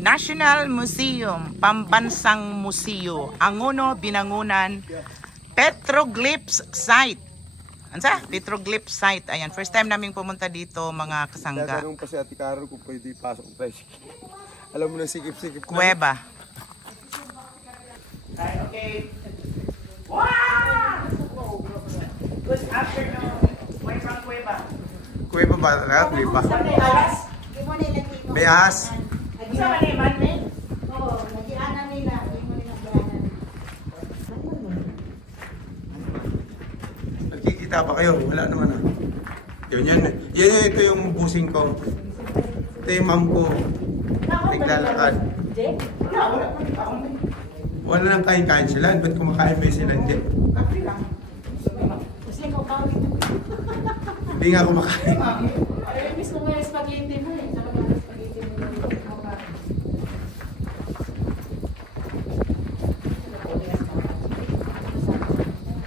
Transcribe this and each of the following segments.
National Museum, Pambansang Museo, Angono, Binangonan, Petroglyphs Site. Ansa? Petroglyphs Site. Ayan, first time naming pumunta dito, mga kasangga. Tatanong pa si Ate Caro kung pwede pasok tayo. Alam mo na sikip-sikip. Kuweba. Okay. Wow! Good afternoon. We're from Kuweba. Kuweba ba? Kuweba. Bayas. Sa maniman eh? Oo, nagianan nila. Hindi mo nilang beranan. Nagkikita pa kayo? Wala naman ah. Yan. Ito yung busing ko. Ito yung ma'am ko. Naglalakad. Wala nang kain-kain sila. Ba't kumakain ba sila? Hindi. Kasi ikaw kawin. Hindi nga kumakain. Ay, miss mo nga yung spaghetti mo eh. Saka ba yung spaghetti mo?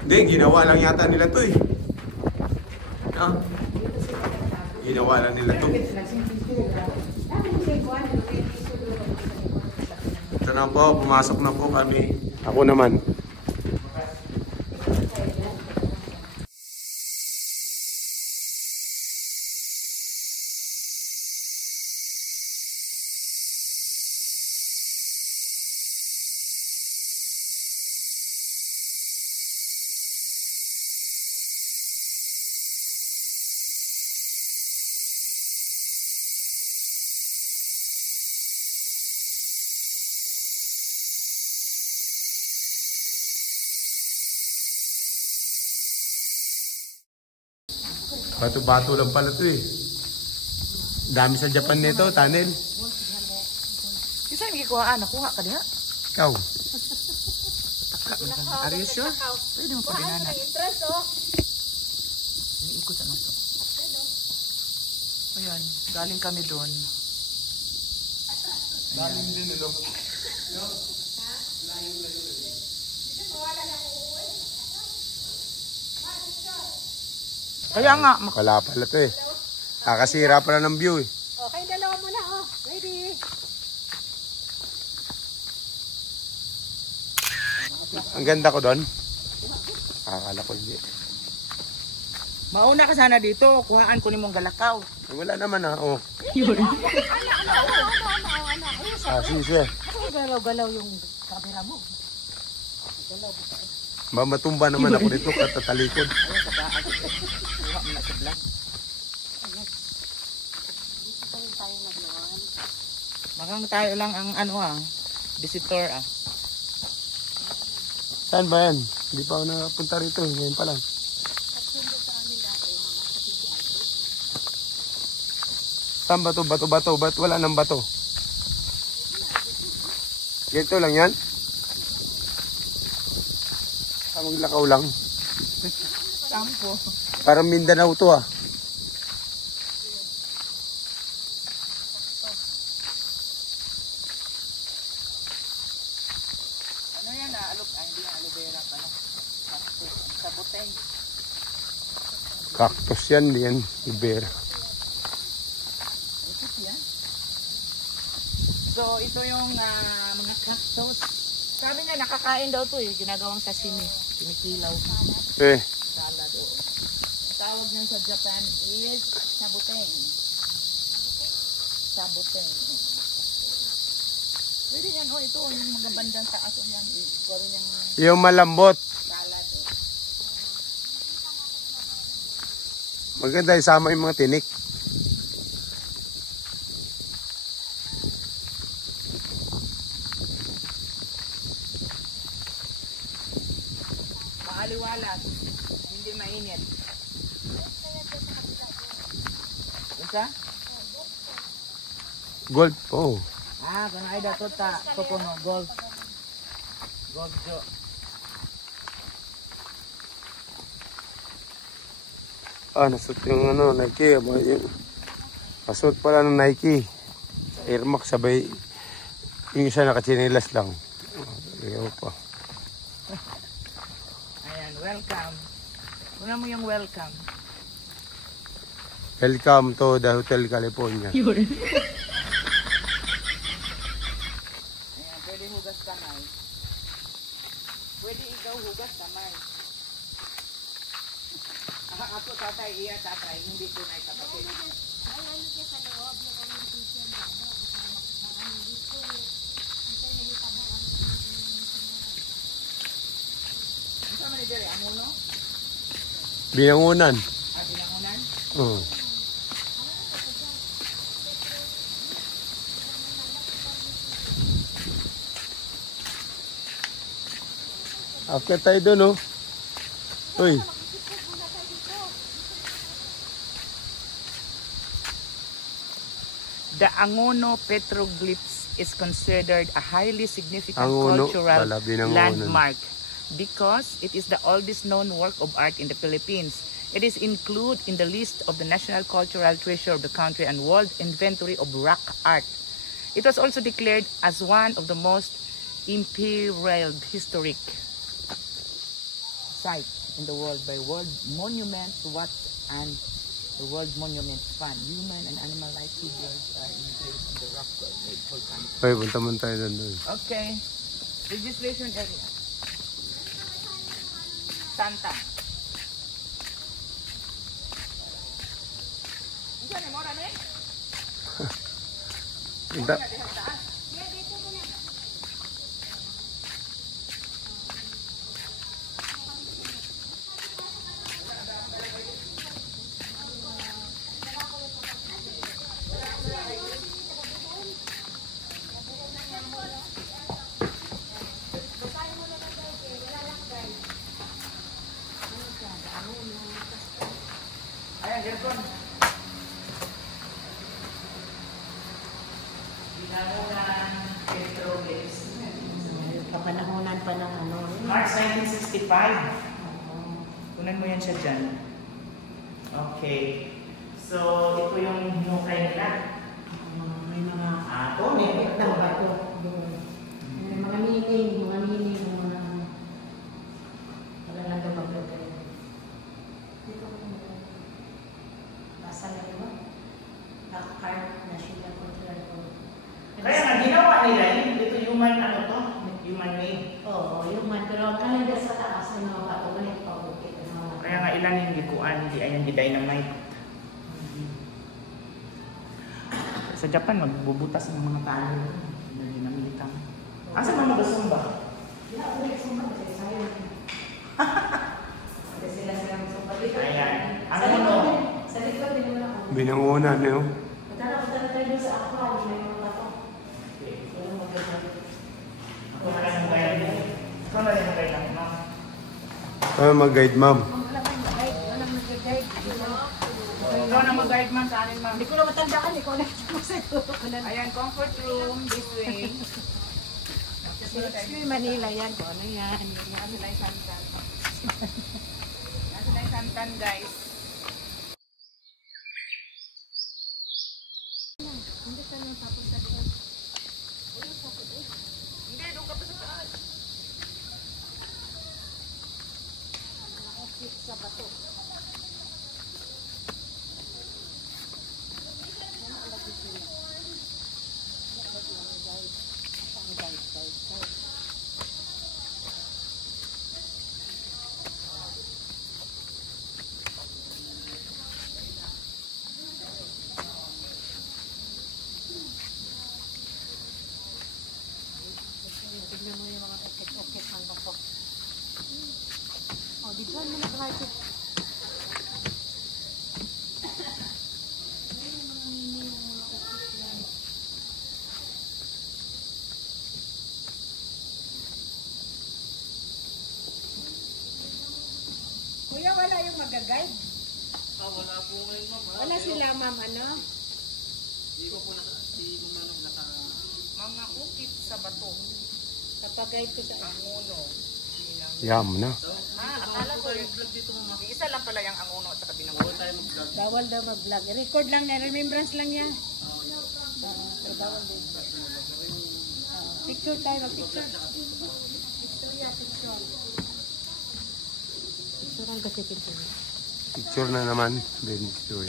Hindi, ginawa lang yata nila to eh. No? Ginawa lang nila to. Ito na po, pumasok na po kami. Ako naman. Bato-bato lang pala to eh. Dami sa Japan nito, tunnel. Isa yung gikuhaan. Nakuha ka diha? Ikaw. Are you sure? Pwede mo pa dinanan. Ikot ano to? Ayan, galing kami doon. Galing din ito. Kaya nga. Wala pala to eh. Kakasira pala ng view eh. Okay, dalawa mo na oh. Ready? Ang ganda ko doon. Akala ko hindi. Mauna ka sana dito. Kuhaan ko ni mong galakaw. Wala naman ah. Oh. Yun. Sige. Galaw-galaw yung camera mo. Matumba naman ako nito katatalikod. Kuha mo na sa vlog. Magang tayo lang ang ano visitor Saan ba yan? Hindi pa ako nakapunta rito. Ngayon pa lang. Saan ba to? Bato-bato. Ba't wala ng bato? Ganito lang yan? Maglakaw lang. Sampo. Parang Mindanao to ah. Ano yan hindi aloe vera pala. Sa buteng. Cactus yan. Yan. Ibera. So ito yung mga cactus. Sabi niya nakakain daw to eh. Ginagawang sashimi. Kinikilaw. Salad. Oo. Tawag niyan sa Japan is sabuteng. Sabuteng. Pwede yan ito. Yung mga bandang taas yan. Gawin niyang Yung malambot. salad. Maganda isama yung mga tinik. Maaliwalas. Hindi mainit. Isa? Gold. Oh. Kung ay dato ta. Kukuno. Gold. Gold jo. Nasut yung Nike. Pasut pala ng Nike. Air Max sabay. Yung isa nakachinilas lang. Ayaw pa. Ayan, welcome. Una mo yung welcome. Welcome to the Hotel California. kamay. Pwede ikaw hugas kamay. Ako tatay, iya tatay, hindi ko na kapatid. Ano sa manidere? Amuno? Binangunan. Binangunan? Oo. After tayo doon, oh. Uy. The Angono petroglyphs is considered a highly significant Angono, cultural pala, binangonan. landmark because it is the oldest known work of art in the Philippines. It is included in the list of the National Cultural Treasure of the country and World Inventory of Rock Art. It was also declared as one of the most imperiled historic sites in the world by World Monuments Watch and the World Monument Fund. Human and animal life figures are engraved in the rock made volcanic. Ay, punta man tayo doon. Okay. Registration area. Santa. Ano mo rame? Punta. Ayan, Gerson. Binangunan petroglyphs. Kapanahonan pa ng ano. March 1965. Kunan mo yan siya dyan. Okay. So, ito yung hinukay nila. May mga Ato, may ng bato doon. May mga mining, mga wala lang daw maglagay. Dito ko basa na diba? Art National Cultural Code. Kaya nga, ginawa nila yun. Ito human, ano to? Human made. Oo, yung man. Pero kalenda sa taas ng mga bato, ganit pa bukit. Kaya nga, ilan yung gikuan, hindi ayan di-dynamite. Sa Japan, magbubutas ng mga talo. Hindi namilitan. Asa mga magasumba? Sila, ulit sumpa kasi sayang. Kasi sila sumpa dito. Ayan. Sa likod din. Sa likod din mo lang. Binangunan, oh. Punta tayo doon sa aqua. May mga bato. Yung maganda. Ako na lang yung guide mo. Ikaw na lang yung guide lang, no? Ano mag-guide, ma'am? Ikaw na mag-guide, ma'am, sa akin, ma'am. Hindi ko na matandaan. Ikaw na ito. Ayan, comfort room, this way. Yung Manila yan. Kung ano yan. Nasa na yung santan. Nasa na yung santan, guys. Hindi ka na tapos sa likod. Hindi, doon ka pa sa taas. Nakakit sa bato. Tignan mo yung mga okit-okit ng bato. O, di ba mo nakakit? Kuya, wala yung mag-guide? Wala po ngayon, ma'am. Wala sila, ma'am, ano? Di ko po naka... Mga ukit sa bato. Kapag guide ko sa Angono. Yam na. Akala ko Vlog dito, ma'am. isa lang pala yung Angono at saka Binangonan. Tayo mag-vlog. bawal daw mag-vlog. Record lang na, remembrance lang yan. Pero bawal din. Picture tayo, mag-picture. Picture yan, picture. Picture lang kasi picture. Picture na naman. Benito,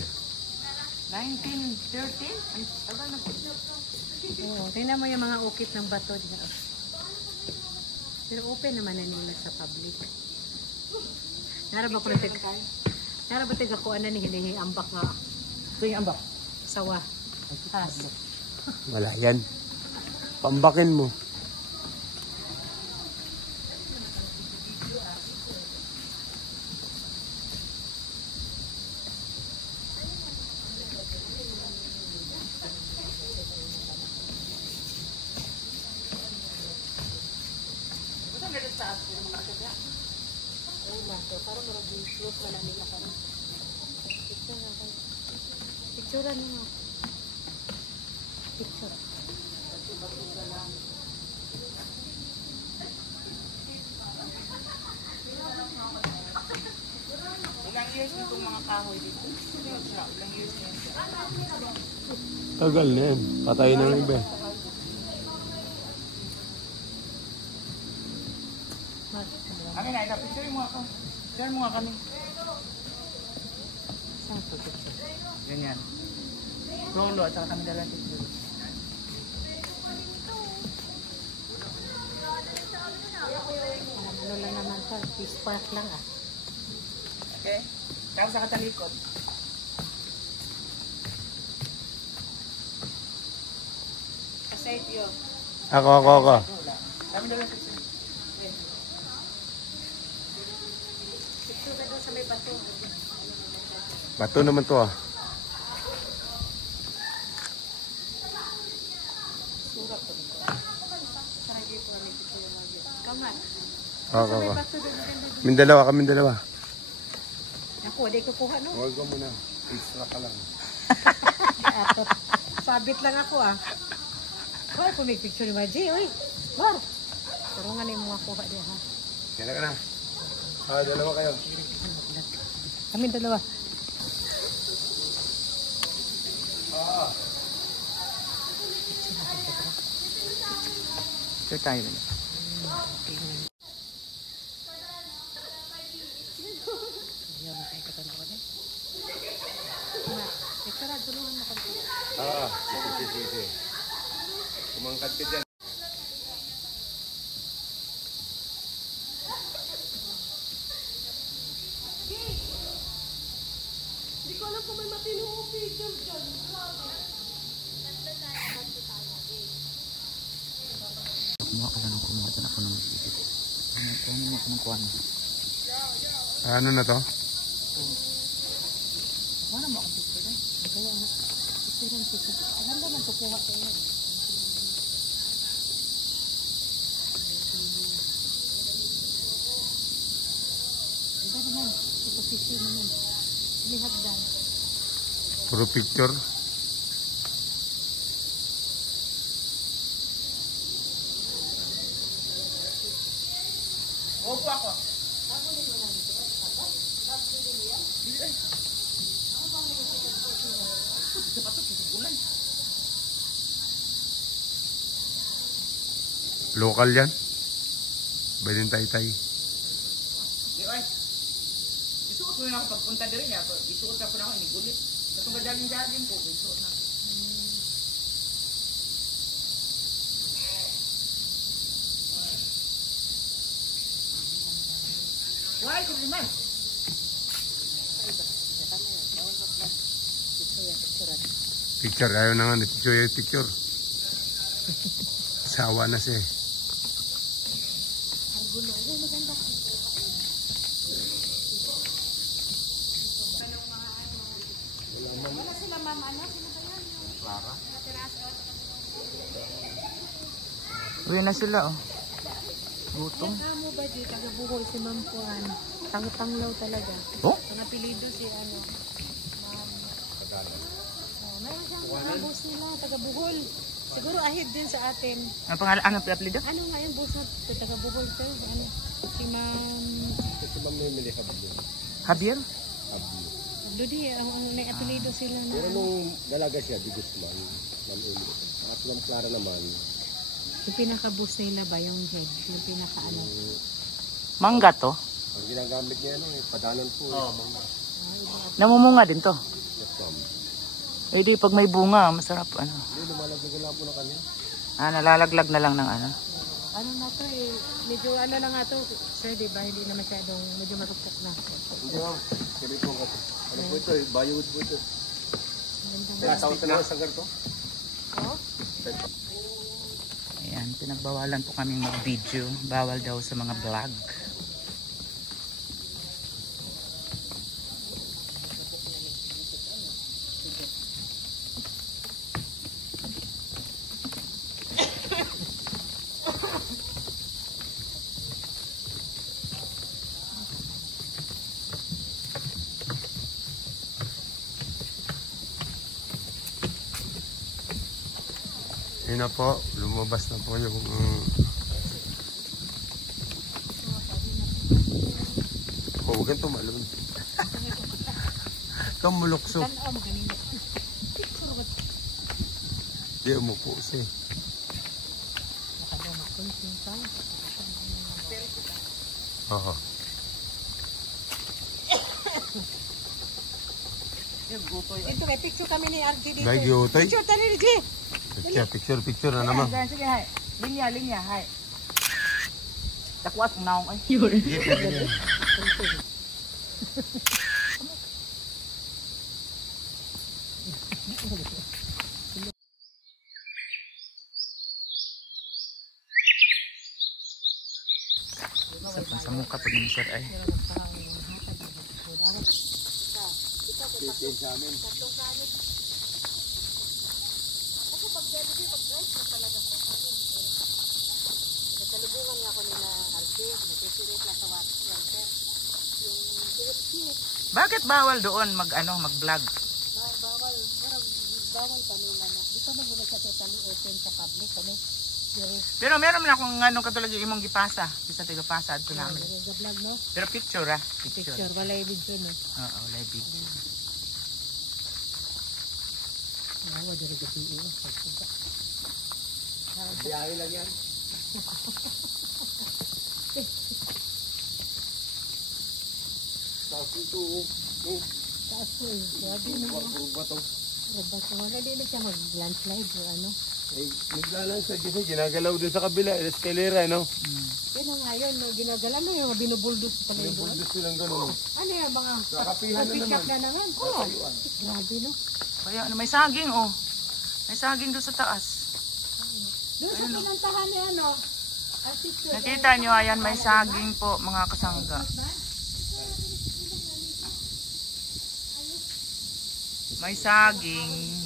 1913? Ang tagal na po. Oo, tingnan mo yung mga ukit ng bato dyan. Pero open naman na nila sa public. Naraba ako ano ni hinihingi ambak nga. Ito yung ambak. Sawa. Has. Wala yan. Pambakin mo. Picturean mo. Picture. Ilang years itong mga kahoy dito? Ilang years na yan? Tagal na yan. Patay na ng iba. Amin na, picture mo ako. Picture mo nga kami. Saan po picture? Ganyan. Rolo at saka kami dala picture. Ano lang naman to. Fish park lang ah. Okay? Tapos sa katalikod. Kasayt yun. Ako. Kami dala picture. Picture ka doon sa may bato. Bato naman to ah. Kaman. Ako. Bato doon. Kaming dalawa. Ako, di ko kuha no. Huwag mo muna. Extra ka lang. Sabit lang ako ah. Hoy, may picture ni Maji, oy. War. Turungan na yung mga kuha diya ha. Kaya ka na. Dalawa kayo. Kami dalawa. Picture tayo. Picture, tulungan mo kami. Sige. Umangkat ka dyan. Hindi ko alam kung may matinong picture dyan. Kumuha ka lang ng kumuha dyan ako naman. Ano mo kumuha na? Ano na to? Wala mo akong picture dyan. Kaya ano, picture. Alam mo man kukuha kayo. Iba naman, ito picture naman. Lihagdan. Puro picture. Opo ako. Local yan. Pwedeng tay-tay. Di ay. Isuot mo na ako pagpunta din niya. Isuot na po na ako inigulit. Katong gadaling-daling po. Isuot na. Why? Kung naman. Picture. Ayaw na nga. Picture. Sawa na siya eh. Uwi na sila oh. Gutom. Amo ba di taga-buhol si Ma'am Puan? Tangtanglaw talaga. Oh? Ang apelido si ano? Ma'am. Oh, meron siyang boss nila, taga-buhol. Siguro ahid din sa atin. Ang pangalan, ano apelido? Ano nga yung boss na taga-buhol sir? Ano? Si Ma'am... Si Ma'am Emily Hablo. Javier? Ludi, ang may apelido sila na... Pero nung dalaga siya, di Guzman, Ma'am Emily. At Ma'am Clara naman. Yung pinaka-boss nila ba yung head? Yung pinaka-ano? Mangga to? Ang ginagamit niya, padanan po. Namumunga din to? Yes, ma'am. Eh di pag may bunga, masarap ano. Hindi, lumalaglag lang po na kanya. Nalalaglag na lang ng ano. Ano na to eh, medyo ano na nga to, sir, di ba? Hindi na masyadong, medyo marupok na. Hindi ma'am. Kaya po ako. Ano po ito? Baywood po ito. Nasawag ka na sa garto? Oh? Ayan, pinagbawalan po kaming mag-video. Bawal daw sa mga vlog. Yun na po, lumabas na po yung huwag kang tumalon. Kamulokso. Di mo po siya. Oo. Ito may picture kami ni RG dito. Lagi utoy. Picture tali ni G. Picture na naman. Sige, hay. Linya, hay. Takwas ng naong ay. Sa mukha po ni Sir ay. Salubungan nga ako nila RG, nagtitirit na sa water. Yung sirip-sirip, Bakit bawal doon mag-vlog? bawal kanila na. Di ka nagulat sa totally open sa public, ano? Pero meron man akong katulad yung imong gipasa. Bisa tigapasa adto namin. Yung vlog mo, Pero picture picture, wala yung video no. Oo, live video. Nawa, dito ka PE. Biyahe lang yan. Tapos ito, Taas ko eh, sabi mo. bato. Bato, wala din na siya mag-landslide o ano. Eh, naglalang sa Diyos, ginagalaw din sa kabila, eskalera, no? Yun na nga yun, ginagala mo yung binubuldos sa May palayo. buldos silang gano'n. Ano yung mga Kakapihan na naman. na naman? Oo, grabe no. Kaya may saging oh. May saging doon sa taas. Doon sa pinantahan ni ano, artist Nakita nyo, ayan may saging po mga kasangga. May saging.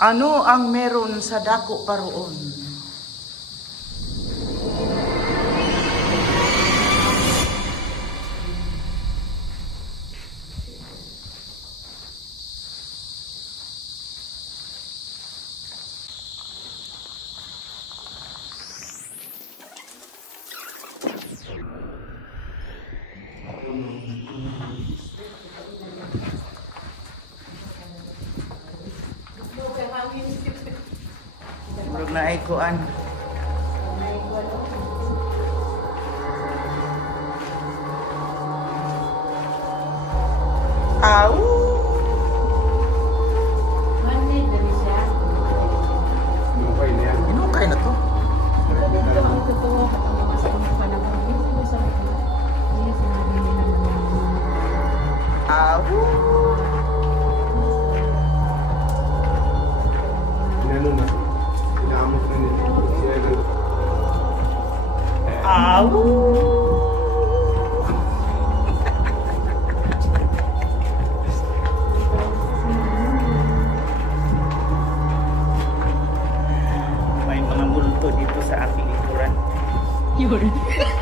Ano ang meron sa dako paroon? Tulog na ay kuan. Au! Manid na siya. Okay na yan. Inukay na to. Ito po, mas kung panahon. Hindi ko sabi ko. Hindi sinabi nila naman. Au! Inano na. Inaamot na nila. Sila na. Au! May mga multo dito sa aking likuran. Yun.